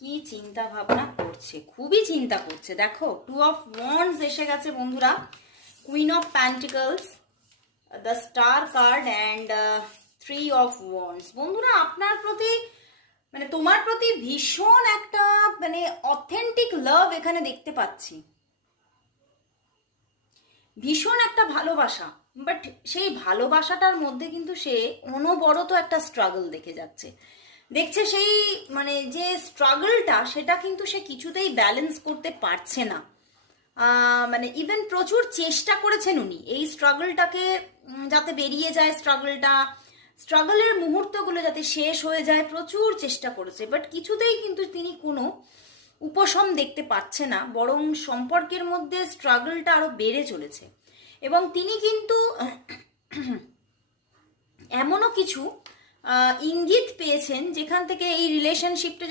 কি চিন্তা ভাবনা করছে, খুবই চিন্তা করছে। দেখো 2 অফ ওয়ান্ডস এসে গেছে বন্ধুরা, queen of pentacles, the star card and 3 of wands. বন্ধুরা আপনার প্রতি মানে তোমার প্রতি ভীষণ একটা মানে অথেন্টিক লাভ এখানে দেখতে পাচ্ছি, ভীষণ একটা ভালোবাসা। বাট সেই ভালোবাসাটার মধ্যে কিন্তু সে অনবরত একটা স্ট্রাগল দেখছে সেই মানে যে স্ট্রাগলটা সেটা কিন্তু সে কিছুতেই ব্যালেন্স করতে পারছে না। মানে ইভেন প্রচুর চেষ্টা করেছেন উনি এই স্ট্রাগলটাকে যাতে বেরিয়ে যায়, স্ট্রাগলের মুহূর্তগুলো যাতে শেষ হয়ে যায়, প্রচুর চেষ্টা করেছে। বাট কিছুতেই কিন্তু তিনি কোনো উপশম দেখতে পাচ্ছে না, বরং সম্পর্কের মধ্যে স্ট্রাগলটা আরো বেড়ে চলেছে। এবং তিনি কিন্তু এমনও কিছু ইঙ্গিত পেয়েছেন যেখান থেকে এই রিলেশনশিপটা